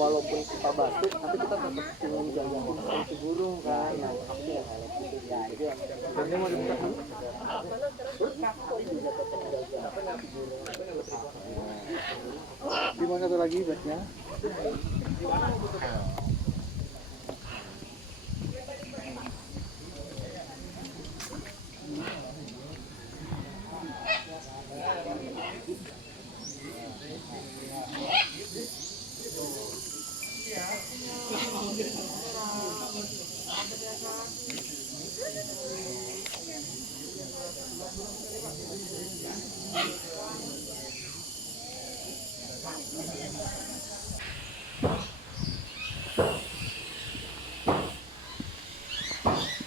Walaupun kita batu tapi kita tetap ingin jaga si burung kan. Nah aku yang highlight itu ya. Jadi mau dibuka dulu. Di mana satu lagi buatnya?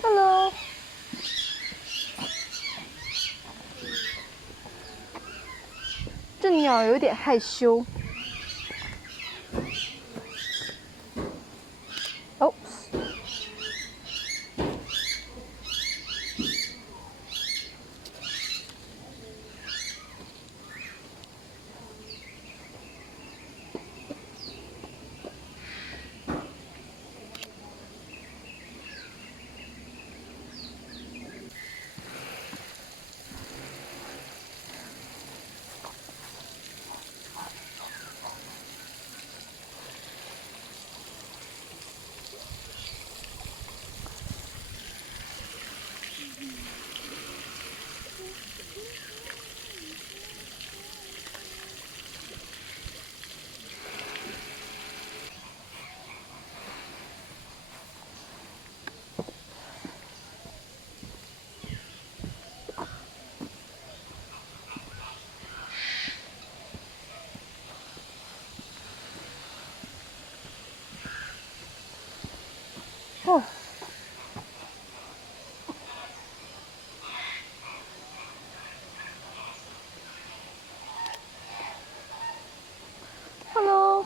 Hello。这鸟有点害羞。哦。哦。Hello。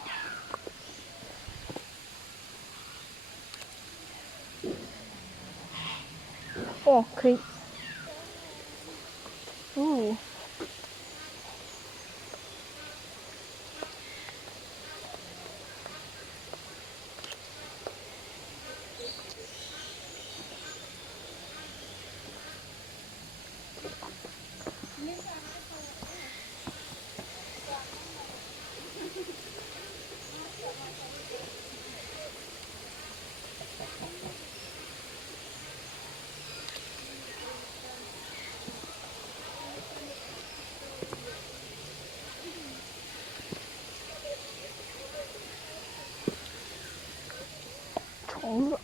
哦，可以。哦。虫子。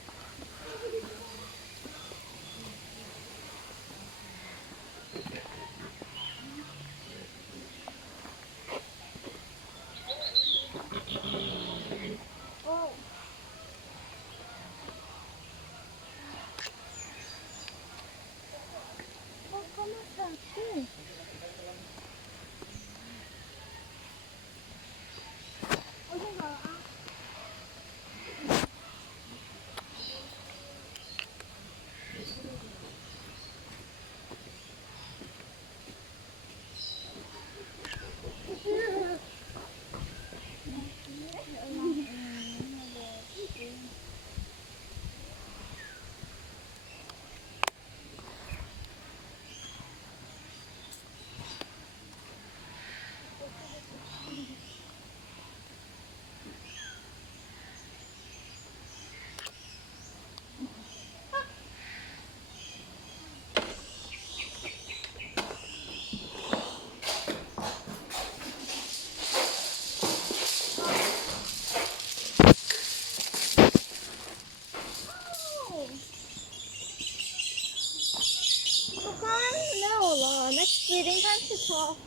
Breathing time to 12:45.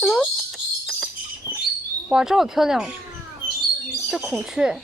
Hello。哇，这好漂亮！这孔雀。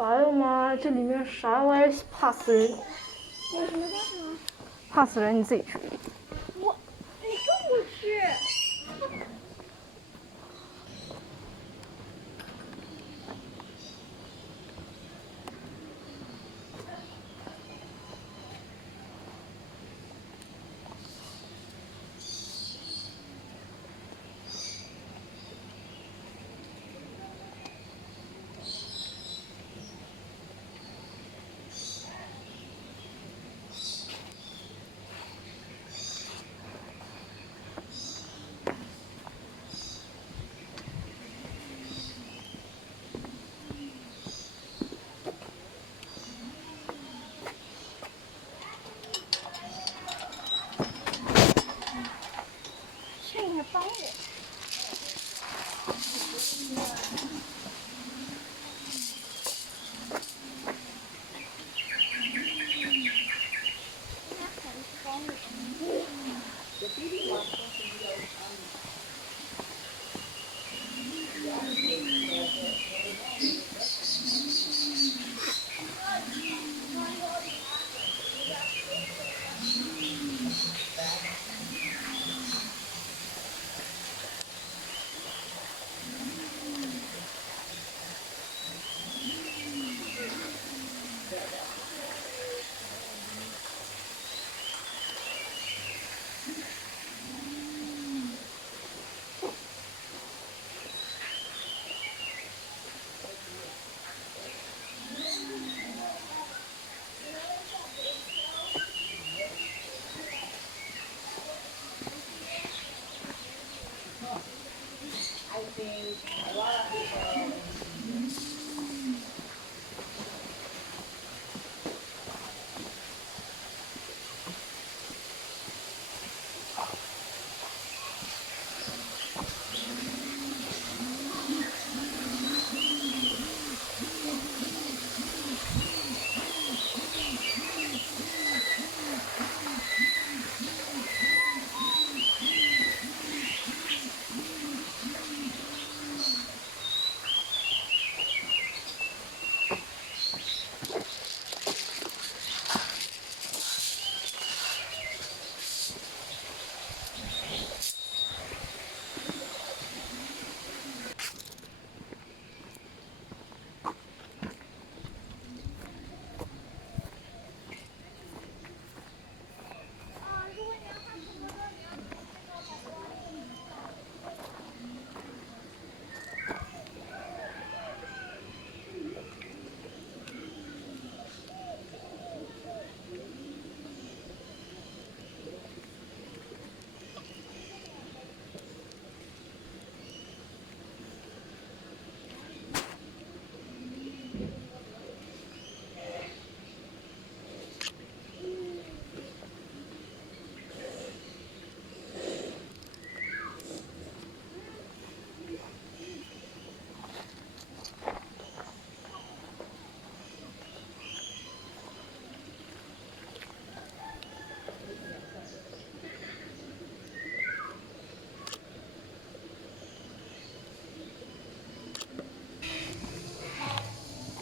啥了吗？这里面啥玩意儿？怕死人！有什么怕什么？怕死人，你自己去。你跟我去。这个帮我。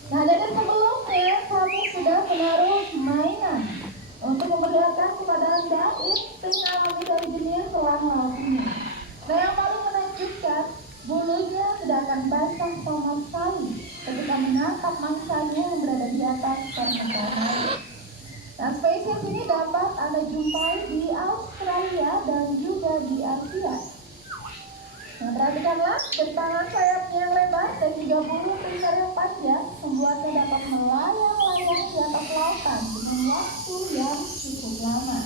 Nah, jadi sebelumnya kami sudah menaruh mainan untuk memperlihatkan kepada Anda insting alami dari jenis selang lautnya. Nah, yang paling menakjubkan, bulunya tidak akan basah sama sekali ketika menangkap mangsanya yang berada di atas permukaan air. Nah, spesies ini dapat Anda jumpai di Australia dan juga di Asia. Nah, perhatikanlah, bentangan sayapnya yang lebar dan juga bulu besar yang panjang membuatnya dapat melayang-layang di atas lautan dengan waktu yang cukup lama.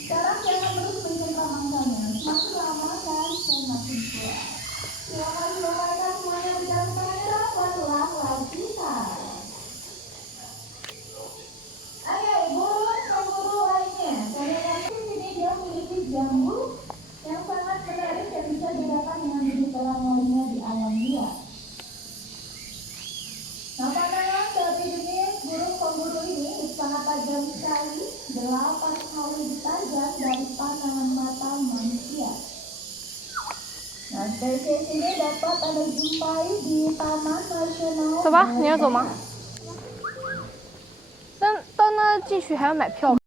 Sekarang jangan terus mencari mangsanya, semakin lama dan semakin kuat. Terima kasih Bapak semuanya berjalan kamera, buatlah laut kita. Ayo, burung pemburu lainnya. Kalian lihat di sini dia memiliki jambu yang sangat menarik yang bisa didapat dengan bibit elang lainnya di alam liar. Nah, pandangan dari jenis burung pemburu ini sangat tajam sekali, 8 kali lebih tajam dari pandangan mata manusia. Nah, spesies ini dapat Anda jumpai di Taman Nasional. 走吧，你要走吗？进去还要买票。